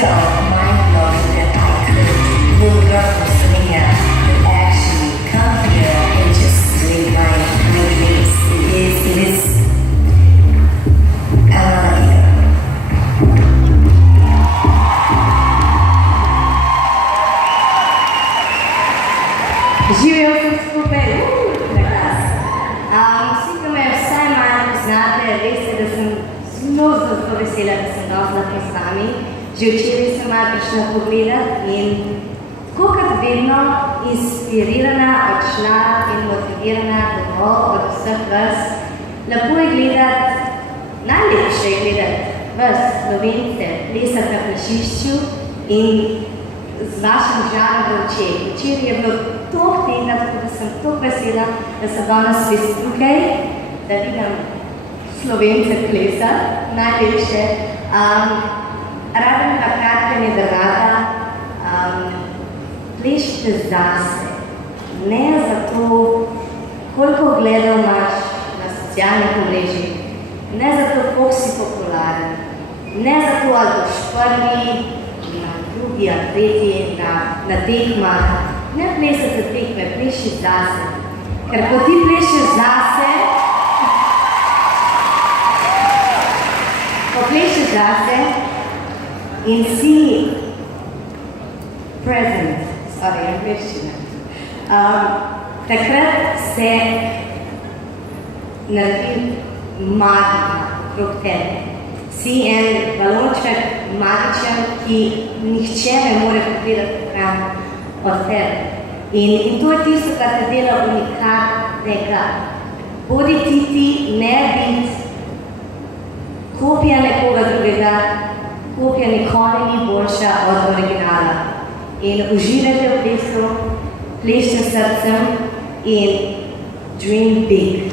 still mind-blowing that I could, little girl from Slovenia, could actually come here and just live my dreams. It is another year. Živijo sem skupaj, vsi, ki me vsaj malo poznate, veste, da sem zelo vesela, da sem danes lahko z vami. Že včeraj sem malo prišla pogledat in tako kot vedno inspirirana, odšla in motivirana domov od vseh vas. Lepo je gledati, najlepše je gledati vas, Slovence, plesati na plešišču in z vašim žarom v očeh. Včeraj je bilo toliko tega, tako da sem toliko vesela, da sem danes spet tukaj, da vidim Slovence plesati, najlepše. Rada mi pa kratka mi da rada, plešite zase, ne zato, koliko gledal imaš na socialnih omrežjih, ne zato, koliko si popularen, ne zato, ali boš prvi, na drugi, ali tretji, na tekmah, ne plesati tekme, pleši zase, ker ko ti plešiš zase, in si present, angleščina, takrat se naredi magija okrog tebe. Si en balonček magičen, ki nihče ne more pogledati stran od tebe. In to je tisto, kar te dela unikatnega. Bodi ti, ne biti kopija nekoga drugega, kopija nikoli ni boljša od originala. In uživajte v plesu, plešite srcem in dream big.